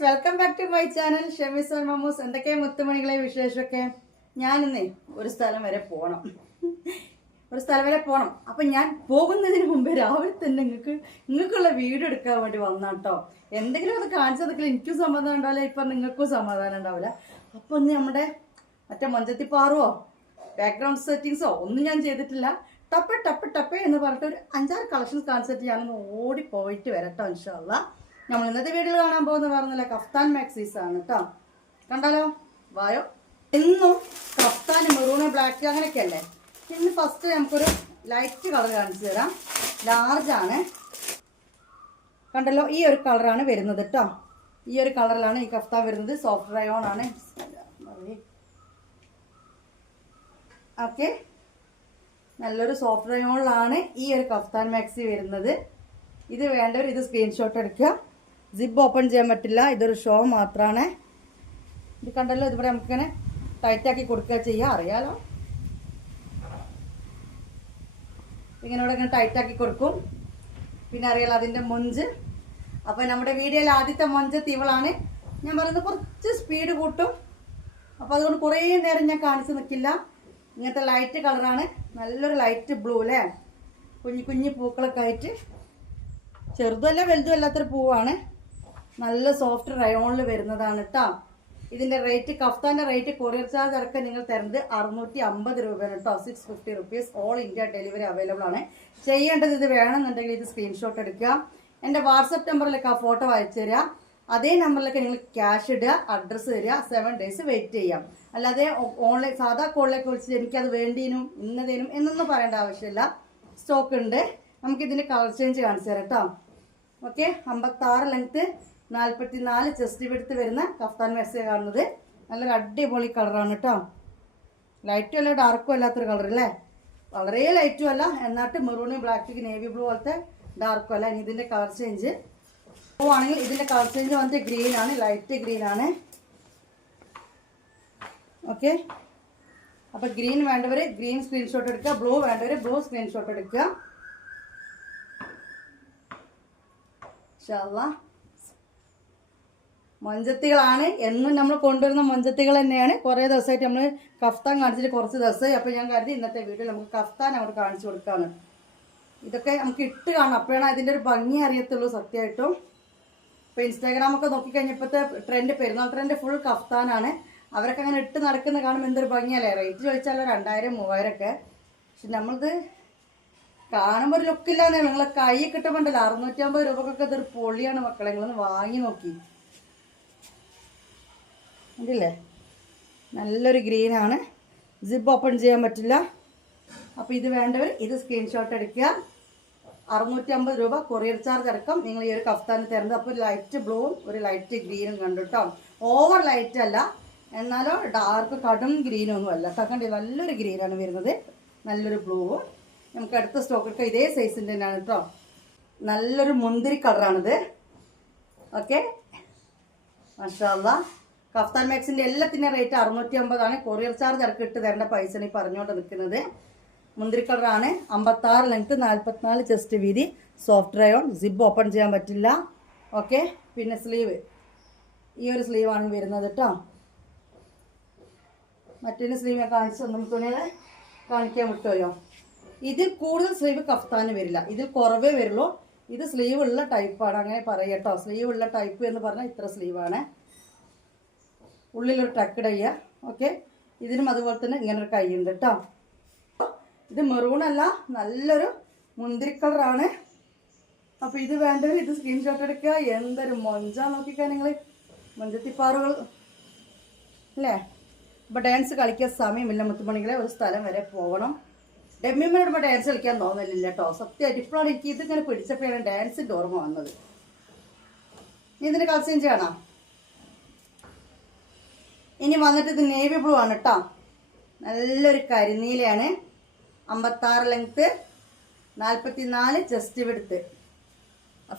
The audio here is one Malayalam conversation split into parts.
Guys, welcome back to my channel Shemees and Mammoos. എന്തൊക്കെയാ മുത്തുമണികളെ വിശേഷമൊക്കെ? ഞാനിന്നേ ഒരു സ്ഥലം വരെ പോകണം. അപ്പം ഞാൻ പോകുന്നതിന് മുമ്പേ രാവിലെ തന്നെ നിങ്ങൾക്കുള്ള വീഡിയോ എടുക്കാൻ വേണ്ടി വന്നാട്ടോ. എന്തെങ്കിലും അത് കാണിച്ചതൊക്കെ എനിക്കും സമാധാനം ഉണ്ടാവില്ല, ഇപ്പം നിങ്ങൾക്കും സമാധാനം ഉണ്ടാവില്ല. അപ്പം ഒന്ന് നമ്മുടെ മറ്റേ മഞ്ചത്തിപ്പാറുവോ ബാക്ക്ഗ്രൗണ്ട് സെറ്റിങ്സോ ഒന്നും ഞാൻ ചെയ്തിട്ടില്ല. ടപ്പേ എന്ന് പറഞ്ഞിട്ട് ഒരു 5-6 കളക്ഷൻസ് കാണിച്ചിട്ട് ഞാനൊന്ന് ഓടി പോയിട്ട് വരട്ടോ ഇൻഷാ അല്ലാഹ്. നമ്മൾ ഇന്നത്തെ വീഡിയോയിൽ കാണാൻ പോകുന്ന പറഞ്ഞില്ല കഫ്താൻ മാക്സീസ് ആണ് കേട്ടോ. കണ്ടാലോ, വായോ. എന്നും കഫ്താൻ മെറൂണ് ബ്ലാക്ക് അങ്ങനെയൊക്കെ അല്ലേ. ഇന്ന് ഫസ്റ്റ് നമുക്കൊരു ലൈറ്റ് കളർ കാണിച്ചു തരാം. ലാർജ് ആണ്, കണ്ടല്ലോ. ഈ ഒരു കളറാണ് വരുന്നത് കേട്ടോ. ഈ ഒരു കളറിലാണ് ഈ കഫ്താൻ വരുന്നത്. സോഫ്റ്റ് റയോൺ ആണ്. ഓക്കെ, നല്ലൊരു സോഫ്റ്റ് റയോണിലാണ് ഈ ഒരു കഫ്താൻ മാക്സി വരുന്നത്. ഇത് വേണ്ടവർ ഇത് സ്ക്രീൻഷോട്ട് എടുക്കുക. സിബ് ഓപ്പൺ ചെയ്യാൻ പറ്റില്ല, ഇതൊരു ഷോ മാത്രമാണ്. ഇത് കണ്ടല്ലോ, ഇതിവിടെ നമുക്കിങ്ങനെ ടൈറ്റാക്കി കൊടുക്കുക ചെയ്യാം, അറിയാലോ. ഇങ്ങനെ ഇവിടെ ഇങ്ങനെ ടൈറ്റാക്കി കൊടുക്കും. പിന്നെ അറിയാലോ അതിൻ്റെ മൊഞ്ച്. അപ്പോൾ നമ്മുടെ വീഡിയോയിൽ ആദ്യത്തെ മൊഞ്ചത്ത് ഇവളാണ്. ഞാൻ പറയുന്നത് കുറച്ച് സ്പീഡ് കൂട്ടും, അപ്പോൾ അതുകൊണ്ട് കുറേ നേരം ഞാൻ കാണിച്ച് നിൽക്കില്ല. ഇങ്ങനത്തെ ലൈറ്റ് കളറാണ്, നല്ലൊരു ലൈറ്റ് ബ്ലൂ അല്ലേ. കുഞ്ഞു പൂക്കളൊക്കെ ആയിട്ട്, ചെറുതല്ല വലുതും അല്ലാത്തൊരു പൂവാണ്. നല്ല സോഫ്റ്റ് റയോണിൽ വരുന്നതാണ് കേട്ടോ. ഇതിൻ്റെ റേറ്റ്, കഫ്താൻ്റെ റേറ്റ് കൊറിയർ ചാർജ് അടക്കം നിങ്ങൾ തരുന്നത് 650 രൂപയാണ് കേട്ടോ. 650 rupees. All India delivery available ആണ്. ചെയ്യേണ്ടത് ഇത് വേണമെന്നുണ്ടെങ്കിൽ ഇത് സ്ക്രീൻഷോട്ട് എടുക്കുക. എൻ്റെ വാട്സപ്പ് നമ്പറിലേക്ക് ആ ഫോട്ടോ അയച്ചു തരിക. അതേ നമ്പറിലേക്ക് നിങ്ങൾ ക്യാഷ് ഇടുക, അഡ്രസ്സ് തരിക. 7 ഡേയ്സ് വെയിറ്റ് ചെയ്യാം. അല്ലാതെ ഓൺലൈൻ സാധാ കോളിലേക്ക് വിളിച്ചിട്ട് എനിക്കത് വേണ്ടീനും ഇന്നതേനും എന്നൊന്നും പറയേണ്ട ആവശ്യമില്ല. സ്റ്റോക്ക് ഉണ്ട്. നമുക്കിതിൻ്റെ കളർ ചേഞ്ച് കാണിച്ചു തരാം കേട്ടോ. ഓക്കെ, 56 ലെങ്ത്ത്, 44 ചെസ്റ്റ് വിഡ്ത്ത് വരുന്ന കഫ്താൻ മാക്സിയാണ് കാണുന്നത്. നല്ലൊരു അടിപൊളി കളറാണ് കേട്ടോ. ലൈറ്റും അല്ല ഡാർക്കും അല്ലാത്തൊരു കളർ അല്ലേ. വളരെ ലൈറ്റും അല്ല, എന്നിട്ട് മെറൂണ് ബ്ലാക്ക് നേവി ബ്ലൂ പോലത്തെ ഡാർക്കും അല്ല. ഇനി ഇതിൻ്റെ കളർ ചേഞ്ച് ആണെങ്കിൽ ഇതിൻ്റെ കളർ ചേഞ്ച് വന്നിട്ട് ഗ്രീൻ ആണ്, ലൈറ്റ് ഗ്രീൻ ആണ്. ഓക്കെ, അപ്പോൾ ഗ്രീൻ വേണ്ടവർ ഗ്രീൻ സ്ക്രീൻഷോട്ട് എടുക്കുക, ബ്ലൂ വേണ്ടവർ ബ്ലൂ സ്ക്രീൻഷോട്ട് എടുക്കുക. മൊഞ്ചത്തികളാണ് എന്നും നമ്മൾ കൊണ്ടുവരുന്ന മൊഞ്ചത്തികൾ തന്നെയാണ്. കുറേ ദിവസമായിട്ട് നമ്മൾ കഫ്താൻ കാണിച്ചിട്ട് കുറച്ച് ദിവസമായി. അപ്പോൾ ഞാൻ കരുതി ഇന്നത്തെ വീഡിയോ നമുക്ക് കഫ്താൻ അങ്ങോട്ട് കാണിച്ചു കൊടുക്കാണ്. ഇതൊക്കെ നമുക്ക് ഇട്ട് കാണാം, അപ്പോഴാണ് അതിൻ്റെ ഒരു ഭംഗി അറിയത്തുള്ളൂ സത്യമായിട്ടും. ഇപ്പോൾ ഇൻസ്റ്റാഗ്രാമൊക്കെ നോക്കിക്കഴിഞ്ഞപ്പോഴത്തെ ട്രെൻഡ്, പെരുന്നാൾ ട്രെൻഡ് ഫുൾ കഫ്താനാണ്. അവരൊക്കെ അങ്ങനെ ഇട്ട് നടക്കുന്ന കാണുമ്പോൾ എന്തൊരു ഭംഗിയല്ലേ. റേറ്റ് ചോദിച്ചാലോ 2000-3000 ഒക്കെ. പക്ഷെ നമ്മളിത് കാണുമ്പോൾ ഒരു ലുക്കില്ലാന്നേ. നിങ്ങളെ കൈ കിട്ടുമ്പോണ്ടല്ലോ 650 രൂപക്കൊക്കെ ഇതൊരു പൊളിയാണ് മക്കളെ. നിങ്ങളൊന്ന് വാങ്ങി നോക്കി. കണ്ടില്ലേ, നല്ലൊരു ഗ്രീനാണ്. സിബ് ഓപ്പൺ ചെയ്യാൻ പറ്റില്ല. അപ്പോൾ ഇത് വേണ്ടവർ ഇത് സ്ക്രീൻഷോട്ട് എടുക്കുക. 650 രൂപ കൊറിയർ ചാർജ് അടക്കം നിങ്ങൾ ഈ ഒരു കഫ്താന് തരുന്നത്. അപ്പോൾ ഒരു ലൈറ്റ് ബ്ലൂവും ഒരു ലൈറ്റ് ഗ്രീനും കണ്ടു കേട്ടോ. ഓവർ ലൈറ്റ് അല്ല, എന്നാലോ ഡാർക്ക് കടും ഗ്രീനും ഒന്നും അല്ല. കണ്ടി, നല്ലൊരു ഗ്രീനാണ് വരുന്നത്, നല്ലൊരു ബ്ലൂവും. നമുക്ക് അടുത്ത സ്റ്റോക്ക് എടുക്കാം. ഇതേ സൈസിൻ്റെ തന്നെയാണ് കേട്ടോ. നല്ലൊരു മുന്തിരി കളറാണിത്. ഓക്കെ, മാഷാ അല്ലാഹ്. കഫ്താൻ മാക്സിൻ്റെ എല്ലാത്തിൻ്റെയും റേറ്റ് 650 ആണ്. കൊറിയർ ചാർജ് ഇറക്കി ഇട്ട് തരേണ്ട പൈസയാണ് ഈ പറഞ്ഞുകൊണ്ട് നിൽക്കുന്നത്. മുന്തിരി കളറാണ്. 56 ലെങ്ത്ത്, 44 ചെസ്റ്റ് വീതി, സോഫ്റ്റ് റയോൺ. സിബ് ഓപ്പൺ ചെയ്യാൻ പറ്റില്ല. ഓക്കെ, പിന്നെ സ്ലീവ് ഈ ഒരു സ്ലീവാണ് വരുന്നത് കേട്ടോ. മറ്റൊരു സ്ലീവ് ഞാൻ കാണിച്ചു തന്നു. തുണികളെ കാണിക്കാൻ വിട്ടുപോയോ. ഇതിൽ കൂടുതൽ സ്ലീവ് കഫ്താന് വരില്ല, ഇതിൽ കുറവേ വരുള്ളൂ. ഇത് സ്ലീവ് ഉള്ള ടൈപ്പാണ്, അങ്ങനെ പറയാം കേട്ടോ. സ്ലീവ് ഉള്ള ടൈപ്പ് എന്ന് പറഞ്ഞാൽ ഇത്ര സ്ലീവാണ്. ഉള്ളിലൊരു ടക്ക് ചെയ്യുക. ഓക്കെ, ഇതിനും അതുപോലെ തന്നെ ഇങ്ങനൊരു കൈയുണ്ട് കേട്ടോ. ഇത് മെറൂണല്ല, നല്ലൊരു മുന്തിരി കളറാണ്. അപ്പോൾ ഇത് വേണ്ടവർ ഇത് സ്ക്രീൻഷോട്ട് എടുക്കുക. എന്തൊരു മൊഞ്ചാ നോക്കിക്കാൻ നിങ്ങൾ. മൊഞ്ചത്തിപ്പാറുകൾ അല്ലേ. ഇപ്പോൾ ഡാൻസ് കളിക്കാൻ സമയമില്ല മുത്തുമണികളെ. ഒരു സ്ഥലം വരെ പോകണം. ഡെമ്മിമ്മയോട് ഇപ്പോൾ ഡാൻസ് കളിക്കാൻ തോന്നില്ല കേട്ടോ. സത്യമായിട്ട് ഇപ്പോഴാണ് എനിക്ക് ഇതിങ്ങനെ പിടിച്ചപ്പോഴാണ് ഡാൻസിൻ്റെ ഓർമ്മ വന്നത്. നീ ഇതിൻ്റെ കളർ ചേഞ്ച് കാണാം. ഇനി വന്നിട്ട് ഇത് നേവി ബ്ലൂ ആണ് കേട്ടോ. നല്ലൊരു കരിനീലയാണ്. 56 length, 44 chest width,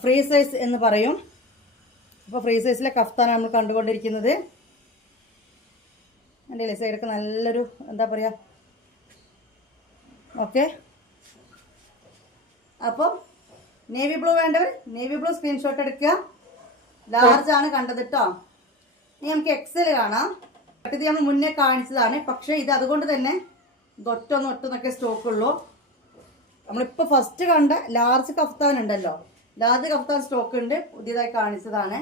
free size എന്ന് പറയും. അപ്പോൾ ഫ്രീ സൈസിലെ കഫ്താനാണ് നമ്മൾ കണ്ടുകൊണ്ടിരിക്കുന്നത്. എൻ്റെ സൈഡൊക്കെ നല്ലൊരു എന്താ പറയുക. ഓക്കെ, അപ്പോൾ നേവി ബ്ലൂ വേണ്ടവർ നേവി ബ്ലൂ സ്ക്രീൻഷോട്ട് എടുക്കുക. ലാർജ് ആണ് കണ്ടത് കേട്ടോ. ഇനി നമുക്ക് എക്സൽ കാണാം. ഇത് നമ്മൾ മുന്നേ കാണിച്ചതാണ്, പക്ഷെ ഇത് അതുകൊണ്ട് തന്നെ ഒറ്റൊന്നൊക്കെ സ്റ്റോക്ക് ഉള്ളൂ. നമ്മളിപ്പോൾ ഫസ്റ്റ് കണ്ട ലാർജ് കഫ്താൻ ഉണ്ടല്ലോ, ലാർജ് കഫ്താൻ സ്റ്റോക്ക് ഉണ്ട്, പുതിയതായി കാണിച്ചതാണ്.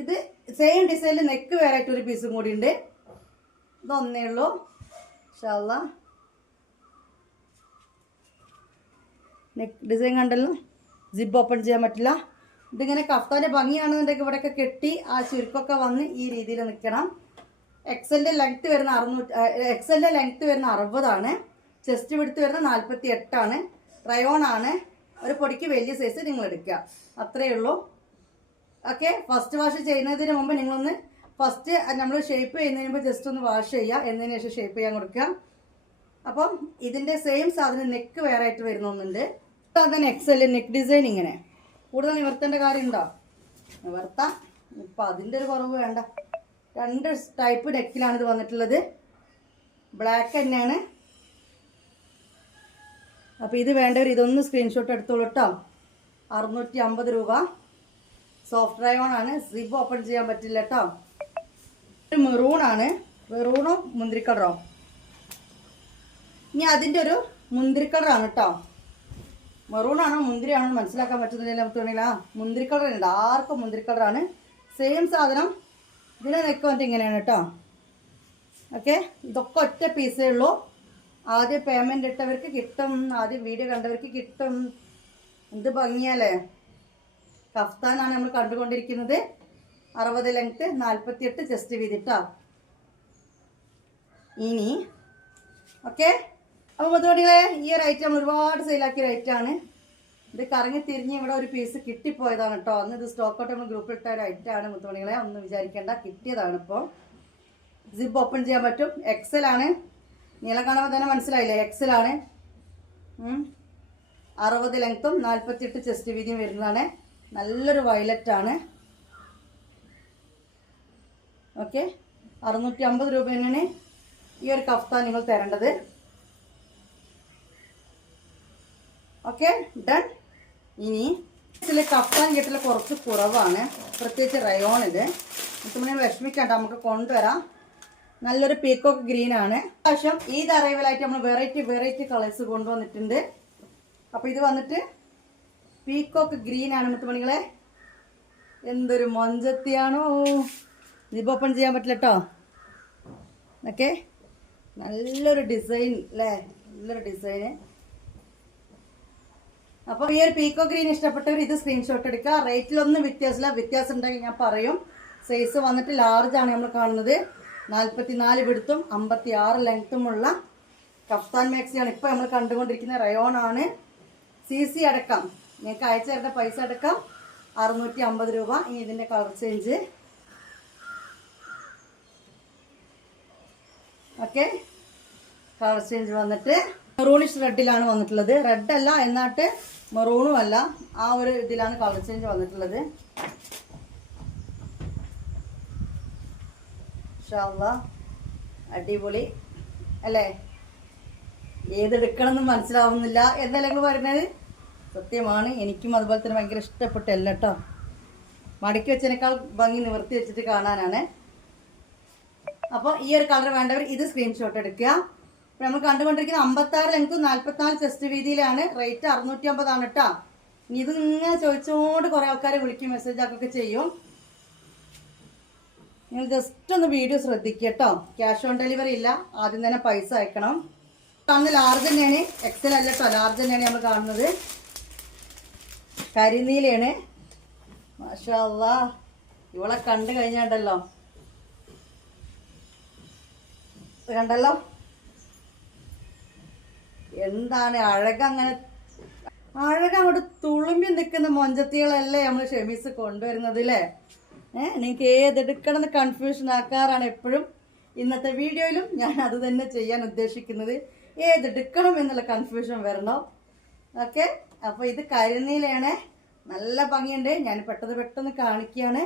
ഇത് സെയിം ഡിസൈനിൽ നെക്ക് വേറെ ആയിട്ട് ഒരു പീസും കൂടി ഉണ്ട്. ഇതൊന്നേ ഉള്ളൂ. ഇൻഷാ അല്ലാഹ് നെക്ക് ഡിസൈൻ കണ്ടല്ലോ, ജിബ് ഓപ്പൺ ചെയ്യാൻ പറ്റില്ല. ഇതിങ്ങനെ കഫ്താൻ്റെ ഭംഗിയാണെന്നുണ്ടെങ്കിൽ ഇവിടെയൊക്കെ കെട്ടി ആ ചുരുക്കൊക്കെ വന്ന് ഈ രീതിയിൽ നിൽക്കണം. എക്സലിൻ്റെ ലെങ്ത്ത് വരുന്ന 60 ആണ്. ചെസ്റ്റ് വിടുത്ത് വരുന്ന 48 ആണ്. റയോൺ ആണ്. ഒരു പൊടിക്ക് വലിയ സൈസ് നിങ്ങൾ എടുക്കുക, അത്രയേ ഉള്ളൂ. ഓക്കെ, ഫസ്റ്റ് വാഷ് ചെയ്യുന്നതിന് മുമ്പ് നിങ്ങളൊന്ന് ഫസ്റ്റ് നമ്മൾ ഷേപ്പ് ചെയ്യുന്നതിന് മുമ്പ് ജസ്റ്റ് ഒന്ന് വാഷ് ചെയ്യുക, എന്നതിന് ശേഷം ഷേപ്പ് ചെയ്യാൻ കൊടുക്കുക. അപ്പം ഇതിൻ്റെ സെയിം സാധനം നെക്ക് വേറെ ആയിട്ട് വരുന്നൊന്നുണ്ട്. അതന്നെ എക്സൽ നെക്ക് ഡിസൈൻ ഇങ്ങനെ കൂടുതൽ നിവർത്തേണ്ട കാര്യം ഉണ്ടോ? നിവർത്താം. ഇപ്പം അതിൻ്റെ ഒരു കുറവ് വേണ്ട. 2 ടൈപ്പ് നെക്കിലാണ് ഇത് വന്നിട്ടുള്ളത്. ബ്ലാക്ക് തന്നെയാണ്. അപ്പോൾ ഇത് വേണ്ടവർ ഇതൊന്ന് സ്ക്രീൻഷോട്ട് എടുത്തോളൂ കേട്ടോ. 650 രൂപ. സോഫ്റ്റ് റയോൺ ആണ്. സിബ് ഓപ്പൺ ചെയ്യാൻ പറ്റില്ല കേട്ടോ. മെറൂൺ ആണ്. മെറൂണോ മുന്തിരി കളറോ? ഇനി അതിൻ്റെ ഒരു മുന്തിരി കളറാണ് കേട്ടോ. മെറൂണാണോ മുന്തിരിയാണോ മനസ്സിലാക്കാൻ പറ്റുന്നില്ല നമുക്ക് വേണമെങ്കിൽ. മുന്തിരി കളർ, ഡാർക്ക് മുന്തിരി കളറാണ്. സെയിം സാധനം. ഇതിനെ നെക്ക് വന്നിട്ട് ഇങ്ങനെയാണ് കേട്ടോ. ഓക്കെ, ഇതൊക്കെ ഒറ്റ പീസേ ഉള്ളൂ. ആദ്യം പേയ്മെൻറ്റ് ഇട്ടവർക്ക് കിട്ടും, ആദ്യം വീഡിയോ കണ്ടവർക്ക് കിട്ടും. എന്ത് ഭംഗിയല്ലേ. കഫ്താനാണ് നമ്മൾ കണ്ടുകൊണ്ടിരിക്കുന്നത്. 60 ലെങ്ത്ത്, 48 ചെസ്റ്റ് വീതി കേട്ടോ. ഇനി ഓക്കെ, അപ്പോൾ മുത്തുമണികളെ ഈ ഒരു ഐറ്റം നമ്മൾ ഒരുപാട് സെയിലാക്കിയ ഐറ്റമാണ്. ഇത് കറങ്ങി തിരിഞ്ഞ് ഇവിടെ ഒരു പീസ് കിട്ടിപ്പോയതാണ് കേട്ടോ. അന്ന് ഇത് സ്റ്റോക്ക് ഔട്ട് നമ്മൾ ഗ്രൂപ്പിൽ ഇട്ട ഒരു ഐറ്റമാണ് മുത്തുമണികളെ, ഒന്നും വിചാരിക്കേണ്ട, കിട്ടിയതാണ്. ഇപ്പോൾ സിബ് ഓപ്പൺ ചെയ്യാൻ പറ്റും. എക്സൽ ആണ്. നീളം കാണുമ്പോൾ തന്നെ മനസ്സിലായില്ലേ, എക്സൽ ആണ്. 60 ലെങ്ത്തും 48 ചെസ്റ്റ് വീതിയും വരുന്നതാണ്. നല്ലൊരു വയലറ്റ് ആണ്. ഓക്കെ, 650 രൂപ തന്നെയാണ് ഈ ഒരു കഫ്താൻ നിങ്ങൾ തരേണ്ടത്. Okay, done. ഇനി ഇതിലെ കഫ്താൻ കിട്ടൽ കുറച്ച് കുറവാണ്, പ്രത്യേകിച്ച് റയോൺ. ഇത് മുത്തുമണി വിഷമിക്കണ്ട, നമുക്ക് കൊണ്ടുവരാം. നല്ലൊരു പീക്കോക്ക് ഗ്രീൻ ആണ്. പ്രാവശ്യം ഈദ് അറൈവലായിട്ട് നമ്മൾ വെറൈറ്റി കളേഴ്സ് കൊണ്ടുവന്നിട്ടുണ്ട്. അപ്പോൾ ഇത് വന്നിട്ട് പീക്കോക്ക് ഗ്രീൻ ആണ് മുത്തുമണികളെ. എന്തൊരു മൊഞ്ചത്തിയാണോ. ജിബ് ഓപ്പൺ ചെയ്യാൻ പറ്റില്ല കേട്ടോ. ഓക്കെ, നല്ലൊരു ഡിസൈൻ അല്ലേ, നല്ലൊരു ഡിസൈന്. അപ്പോൾ ഈ ഒരു പീക്കോ ഗ്രീൻ ഇഷ്ടപ്പെട്ടവർ ഇത് സ്ക്രീൻഷോട്ട് എടുക്കുക. റേറ്റിലൊന്നും വ്യത്യാസമില്ല, വ്യത്യാസം ഉണ്ടെങ്കിൽ ഞാൻ പറയും. സൈസ് വന്നിട്ട് ലാർജ് ആണ് നമ്മൾ കാണുന്നത്. 44 വിടുത്തും 56 ലെങ്ത്തുമുള്ള കഫ്താൻ മാക്സിയാണ് ഇപ്പോൾ നമ്മൾ കണ്ടുകൊണ്ടിരിക്കുന്ന. റയോൺ ആണ്. CC അടക്കം നിങ്ങൾക്ക് അയച്ചു തരേണ്ട പൈസ അടക്കം 650 രൂപ. ഇനി ഇതിൻ്റെ colour change. Okay, colour change വന്നിട്ട് മെറൂണിഷ് റെഡിലാണ് വന്നിട്ടുള്ളത്. റെഡ് അല്ല എന്നാട്ട് മെറൂണും അല്ല, ആ ഒരു ഇതിലാണ് കളർ ചേഞ്ച് വന്നിട്ടുള്ളത്. ഇൻഷാ അല്ലാഹ് അടിപൊളി അല്ലേ. ഏതെടുക്കണമെന്ന് മനസ്സിലാവുന്നില്ല എന്നല്ല നിങ്ങൾ പറയുന്നത്. സത്യമാണ്, എനിക്കും അതുപോലെ തന്നെ ഭയങ്കര ഇഷ്ടപ്പെട്ടല്ല കേട്ടോ. മടക്കി വെച്ചതിനേക്കാൾ ഭംഗി നിവർത്തി വെച്ചിട്ട് കാണാനാണ്. അപ്പോൾ ഈ ഒരു കളർ വേണ്ടവർ ഇത് സ്ക്രീൻഷോട്ട് എടുക്കുക. അപ്പോൾ നമ്മൾ കണ്ടുകൊണ്ടിരിക്കുന്ന 56 ലെങ്ത്തും 44 ചെസ്റ്റ് വീതിയിലാണ്. റേറ്റ് 650 ആണ് കേട്ടോ. ഇനി ഇത് ഇങ്ങനെ ചോദിച്ചുകൊണ്ട് കുറേ ആൾക്കാർ വിളിക്കും, മെസ്സേജ് ആക്കൊക്കെ ചെയ്യും. നിങ്ങൾ ജസ്റ്റ് ഒന്ന് വീഡിയോ ശ്രദ്ധിക്കുക കേട്ടോ. ക്യാഷ് ഓൺ ഡെലിവറി ഇല്ല, ആദ്യം തന്നെ പൈസ അയക്കണം. കാണുന്ന ലാർജ് തന്നെയാണ്, എക്സൽ അല്ല കേട്ടോ, ലാർജ് തന്നെയാണ് നമ്മൾ കാണുന്നത്. കരിനീലയാണ്. മാഷാ അല്ലാഹ്, ഇവളെ കണ്ടു കഴിഞ്ഞാണ്ടല്ലോ, കണ്ടല്ലോ എന്താണ് അഴകങ്ങനെ അങ്ങോട്ട് തുളുമ്പി നിൽക്കുന്ന മൊഞ്ചത്തികളല്ലേ നമ്മൾ ഷെമീസ് കൊണ്ടുവരുന്നത് അല്ലേ. നിങ്ങൾക്ക് ഏതെടുക്കണം എന്ന് കൺഫ്യൂഷൻ ആക്കാറാണ് എപ്പോഴും. ഇന്നത്തെ വീഡിയോയിലും ഞാൻ അത് തന്നെ ചെയ്യാൻ ഉദ്ദേശിക്കുന്നത്. ഏതെടുക്കണം എന്നുള്ള കൺഫ്യൂഷൻ വരണോ. ഓക്കെ, അപ്പോൾ ഇത് കരിനീലയാണ്. നല്ല ഭംഗിയുണ്ട്. ഞാൻ പെട്ടെന്ന് കാണിക്കുകയാണ്.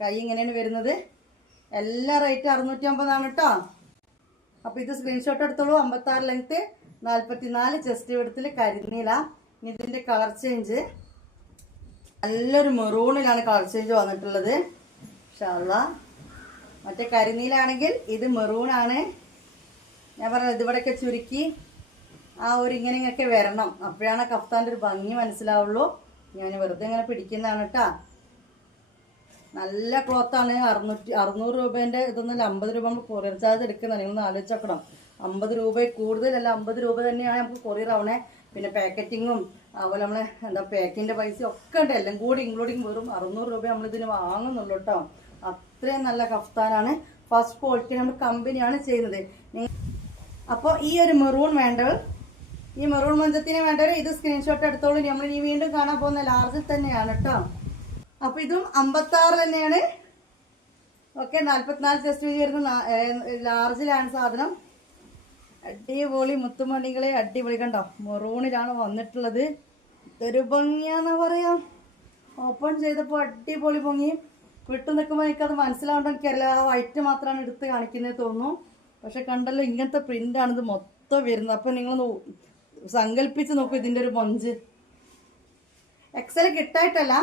കൈ ഇങ്ങനെയാണ് വരുന്നത്. എല്ലാ റേറ്റ് 650 ആണ് കേട്ടോ. അപ്പോൾ ഇത് സ്ക്രീൻഷോട്ട് എടുത്തോളൂ. 56 ലെങ്ത്ത് 44 ചെസ്റ്റ് വിടത്തിൽ കരിനീല. ഇനി ഇതിന്റെ കളർ ചേഞ്ച് നല്ലൊരു മെറൂണിലാണ് കളർ ചേഞ്ച് വന്നിട്ടുള്ളത്. ഇൻഷാല്ലാ മറ്റേ കരിനീലാണെങ്കിൽ ഇത് മെറൂണാണ്. ഞാൻ പറഞ്ഞത് ഇതിവിടെയൊക്കെ ചുരുക്കി ആ ഒരു ഇങ്ങനെയൊക്കെ വരണം, അപ്പോഴാണ് കഫ്താൻ്റെ ഒരു ഭംഗി മനസ്സിലാവുള്ളൂ. ഞാൻ വെറുതെ ഇങ്ങനെ പിടിക്കുന്നതാണ് കേട്ടോ. നല്ല ക്ലോത്താണ്. 600 രൂപേൻ്റെ ഇതൊന്നുമില്ല, 50 രൂപ നമ്മൾ കൊറിയർ ചാർജ് എടുക്കുന്നത്. നിങ്ങളൊന്ന് ആലോചിച്ച് നോക്കണം. 50 രൂപ കൂടുതലല്ല, 50 രൂപ തന്നെയാണ് നമുക്ക് കൊറിയർ ആവണേ. പിന്നെ പാക്കറ്റിങ്ങും അതുപോലെ നമ്മളെ എന്താ പാക്കിൻ്റെ പൈസ ഒക്കെ ഉണ്ട്, എല്ലാം കൂടി ഇൻക്ലൂഡിങ് വെറും 600 രൂപ നമ്മളിതിന് വാങ്ങുന്നുള്ളൂ കേട്ടോ. അത്രയും നല്ല കഫ്താനാണ്, ഫസ്റ്റ് ക്വാളിറ്റി നമ്മൾ കമ്പനിയാണ് ചെയ്യുന്നത്. അപ്പോൾ ഈ ഒരു മെറൂൺ വേണ്ടവർ, ഈ മെറൂൺ മഞ്ചത്തിന് വേണ്ടവർ ഇത് സ്ക്രീൻഷോട്ട് എടുത്തോളൂ. നമ്മൾ ഇനി വീണ്ടും കാണാൻ പോകുന്ന ലാർജിൽ തന്നെയാണ് കേട്ടോ. അപ്പോൾ ഇതും 56 തന്നെയാണ്. ഓക്കെ, 44 ചെസ്റ്റ് വീതി വരുന്ന ലാർജിലാണ് സാധനം. അടിപൊളി മുത്തുമണികളെ, അടിപൊളി കണ്ടോ, മെറൂണിലാണ് വന്നിട്ടുള്ളത്. ഇതൊരു ഭംഗിയാന്ന് പറയാം. ഓപ്പൺ ചെയ്തപ്പോൾ അടിപൊളി ഭംഗി. വിട്ടു നിൽക്കുമ്പോൾ എനിക്കത് മനസ്സിലാവേണ്ട എനിക്കറിയില്ല. ആ വൈറ്റ് മാത്രമാണ് എടുത്ത് കാണിക്കുന്നത് തോന്നുന്നു. പക്ഷെ കണ്ടല്ലോ, ഇങ്ങനത്തെ പ്രിൻ്റാണിത് മൊത്തം വരുന്നത്. അപ്പം നിങ്ങളൊന്ന് സങ്കല്പിച്ച് നോക്കൂ ഇതിൻ്റെ ഒരു മൊഞ്ച്. എക്സൽ കിട്ടായിട്ടല്ല,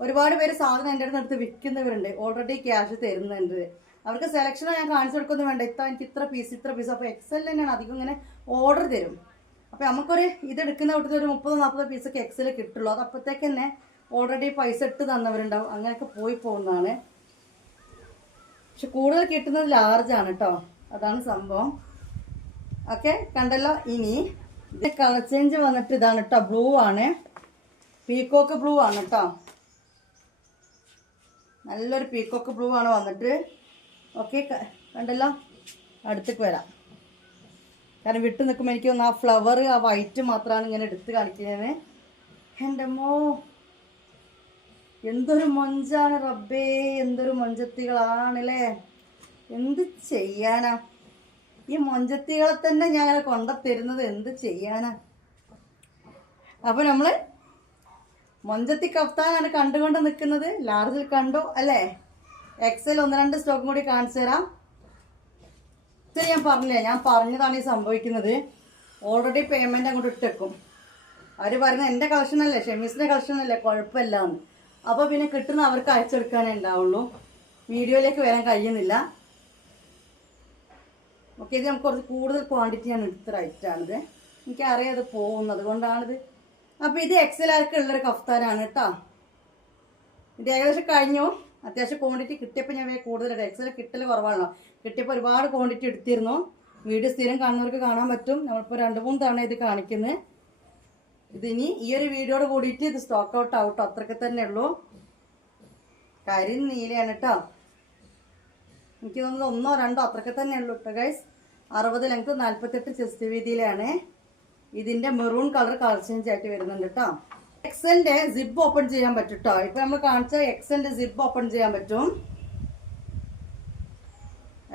ഒരുപാട് പേര് സാധനം എൻ്റെ അടുത്ത് വിൽക്കുന്നവരുണ്ട്, ഓൾറെഡി ക്യാഷ് തരുന്നുണ്ട്. അവർക്ക് സെലക്ഷനോ ഞാൻ കാണിച്ചു കൊടുക്കൊന്നും വേണ്ട, എനിക്ക് ഇത്ര പീസ്. അപ്പോൾ എക്സൽ തന്നെയാണ് അധികം ഇങ്ങനെ ഓർഡർ തരും. അപ്പോൾ നമുക്കൊരു ഇതെടുക്കുന്ന കൂട്ടത്തിൽ ഒരു 30-40 പീസൊക്കെ എക്സൽ കിട്ടുള്ളൂ. അത് അപ്പോഴത്തേക്ക് തന്നെ ഓൾറെഡി പൈസ ഇട്ട് തന്നവരുണ്ടാവും, അങ്ങനെയൊക്കെ പോയി പോകുന്നതാണ്. പക്ഷെ കൂടുതൽ കിട്ടുന്നത് ലാർജാണ് കേട്ടോ, അതാണ് സംഭവം. ഓക്കെ, കണ്ടല്ലോ. ഇനി ഇത് കളർ ചേഞ്ച് വന്നിട്ട് ഇതാണ് കേട്ടോ, ബ്ലൂ ആണ്, പീക്കോക്ക് ബ്ലൂ ആണ് കേട്ടോ. നല്ലൊരു പീക്കോക്ക് ബ്ലൂ ആണ് വന്നിട്ട്. ഓക്കെ, കണ്ടല്ലോ. അടുത്തേക്ക് വരാം, കാരണം വിട്ടു നിൽക്കുമ്പോൾ എനിക്ക് തോന്നുന്നു ആ ഫ്ലവർ, ആ വൈറ്റ് മാത്രമാണ് ഇങ്ങനെ എടുത്ത് കാണിക്കുന്നത്. എൻ്റെ അമ്മോ, എന്തൊരു മൊഞ്ചാണ് റബ്ബേ, എന്തൊരു മൊഞ്ചത്തികളാണല്ലേ. എന്ത് ചെയ്യാനാ, ഈ മൊഞ്ചത്തികളെ തന്നെ ഞാൻ കൊണ്ടുത്തരുന്നത്, എന്ത് ചെയ്യാനാ. അപ്പോൾ നമ്മൾ മൊഞ്ചത്തി കഫ്താനാണ് കണ്ടുകൊണ്ട് നിൽക്കുന്നത്. ലാർജിൽ കണ്ടു അല്ലേ. എക്സൽ 1-2 സ്റ്റോക്കും കൂടി കാണിച്ചു തരാം. ഇത് ഞാൻ പറഞ്ഞില്ലേ, ഞാൻ പറഞ്ഞതാണ് ഈ സംഭവിക്കുന്നത്. ഓൾറെഡി പേയ്മെൻറ്റ് അങ്ങോട്ട് ഇട്ടേക്കും. അവർ പറയുന്നത് എൻ്റെ കളക്ഷനല്ലേ, ഷെമീസിൻ്റെ കളക്ഷനല്ലേ, കുഴപ്പമില്ല എന്ന്. അപ്പോൾ പിന്നെ കിട്ടുന്ന അവർക്ക് അയച്ചെടുക്കാനേ ഉണ്ടാവുള്ളൂ, വീഡിയോയിലേക്ക് വരാൻ കഴിയുന്നില്ല. ഓക്കെ, ഇത് നമുക്ക് കുറച്ച് കൂടുതൽ ക്വാണ്ടിറ്റി ഞാൻ എടുത്ത റൈറ്റാണിത്. എനിക്കറിയാം അത് പോകുന്നത് കൊണ്ടാണിത്. അപ്പോൾ ഇത് എക്സലാർക്ക് ഉള്ളൊരു കഫ്താനാണ് കേട്ടോ. ഇത് ഏകദേശം കഴിഞ്ഞു. അത്യാവശ്യം ക്വാണ്ടിറ്റി കിട്ടിയപ്പോൾ ഞാൻ കൂടുതലായിട്ട്, എക്സൽ കിട്ടൽ കുറവാണല്ലോ, കിട്ടിയപ്പോൾ ഒരുപാട് ക്വാണ്ടിറ്റി എടുത്തിരുന്നു. വീഡിയോ സ്ഥിരം കാണുന്നവർക്ക് കാണാൻ പറ്റും. നമ്മളിപ്പോൾ 2-3 തവണ ഇത് കാണിക്കുന്നത്. ഇതിനി ഈ ഒരു വീഡിയോയോട് കൂടിയിട്ട് ഇത് സ്റ്റോക്ക് ഔട്ട് ആവട്ടോ, അത്രയ്ക്ക് തന്നെ ഉള്ളൂ. കരിനീലയാണ് കേട്ടോ. എനിക്ക് തോന്നുന്നത് 1-2 അത്രയ്ക്ക് തന്നെ ഉള്ളൂ കേട്ടോ ഗൈസ്. 60 length, 48 chest വീതിയിലാണ്. ഇതിന്റെ മെറൂൺ കളർ ചേഞ്ച് ആയിട്ട് വരുന്നുണ്ട് കേട്ടോ. എക്സലിന്റെ സിബ് ഓപ്പൺ ചെയ്യാൻ പറ്റും കേട്ടോ. ഇപ്പൊ നമ്മൾ കാണിച്ച എക്സലിന്റെ സിബ് ഓപ്പൺ ചെയ്യാൻ പറ്റും.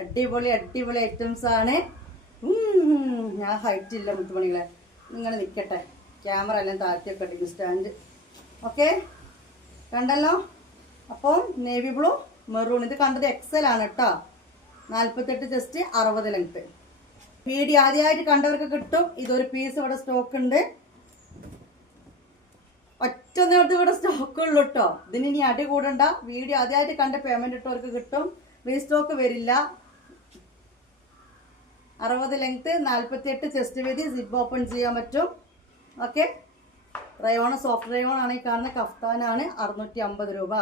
അടിപൊളി അടിപൊളി ഐറ്റംസ് ആണ്. ഞാൻ ഹൈറ്റ് ഇല്ല മുത്തുമണികളെ, നിങ്ങൾ നിൽക്കട്ടെ, ക്യാമറ എല്ലാം താഴ്ത്തിയൊക്കെ ഇട്ടിട്ട് സ്റ്റാൻഡ്. ഓക്കെ, കണ്ടല്ലോ. അപ്പോൾ നേവി ബ്ലൂ മെറൂൺ, ഇത് കണ്ടത് എക്സൽ ആണ് കേട്ടോ. 48 ചെസ്റ്റ്, 60 ലെങ്ത്. വീഡിയോ ആദ്യമായിട്ട് കണ്ടവർക്ക് കിട്ടും. ഇതൊരു പീസ് ഇവിടെ സ്റ്റോക്ക് ഉണ്ട്, ഒറ്റൊന്നിടത്ത് ഇവിടെ സ്റ്റോക്ക് ഉള്ളു കേട്ടോ. ഇതിന് ഇനി അടി കൂടണ്ട. വീഡിയോ ആദ്യമായിട്ട് കണ്ട പേയ്മെന്റ് ഇട്ടവർക്ക് കിട്ടും, റീസ്റ്റോക്ക് വരില്ല. 60 ലെങ്ത്, 48 ചെസ്റ്റ് വീതി, സിബ് ഓപ്പൺ ചെയ്യാൻ പറ്റും. ഓക്കെ, റയോൺ, സോഫ്റ്റ് റയോൺ ആണ് ഈ കാണുന്ന കഫ്താനാണ്. 650 രൂപ.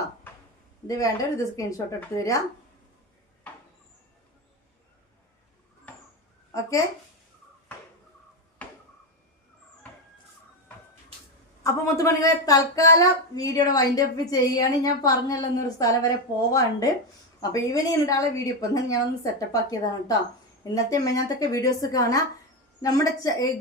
ഇത് വേണ്ടവർ ഇത് സ്ക്രീൻഷോട്ട് എടുത്ത് തരിക. ഓക്കെ, അപ്പോൾ മുത്തുമണികളെ തൽക്കാലം വീഡിയോയുടെ വൈൻഡ് അപ്പ് ചെയ്യുകയാണ്. ഞാൻ പറഞ്ഞല്ലോ എന്നൊരു സ്ഥലം വരെ പോവാണ്ട്. അപ്പോൾ ഈവനിങ് ഉണ്ടാളെ വീഡിയോ ഇപ്പം തന്നെ ഞാനൊന്ന് സെറ്റപ്പ് ആക്കിയതാണ് കേട്ടോ. ഇന്നത്തെ മെഞ്ഞാത്തൊക്കെ വീഡിയോസ് കാണാം. നമ്മുടെ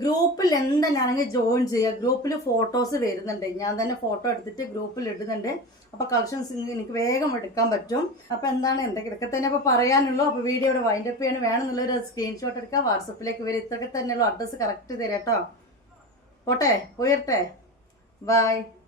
ഗ്രൂപ്പിൽ എന്തെന്നാണെങ്കിൽ ജോയിൻ ചെയ്യുക. ഗ്രൂപ്പിൽ ഫോട്ടോസ് വരുന്നുണ്ട്, ഞാൻ തന്നെ ഫോട്ടോ എടുത്തിട്ട് ഗ്രൂപ്പിൽ ഇടുന്നുണ്ട്. അപ്പോൾ കളക്ഷൻസ് എനിക്ക് വേഗം എടുക്കാൻ പറ്റും. അപ്പോൾ എന്താണ് ഇതൊക്കെ തന്നെ അപ്പോൾ പറയാനുള്ളൂ. അപ്പോൾ വീഡിയോ ഇവിടെ വൈൻഡ് അപ്പ് ചെയ്യാൻ വേണമെന്നുള്ളൊരു സ്ക്രീൻഷോട്ട് എടുക്കുക, വാട്സപ്പിലേക്ക് വരും. ഇതൊക്കെ തന്നെയുള്ളൂ, അഡ്രസ്സ് കറക്റ്റ് തരാം കേട്ടോ. പോട്ടെ, പോയിരട്ടെ, ബൈ.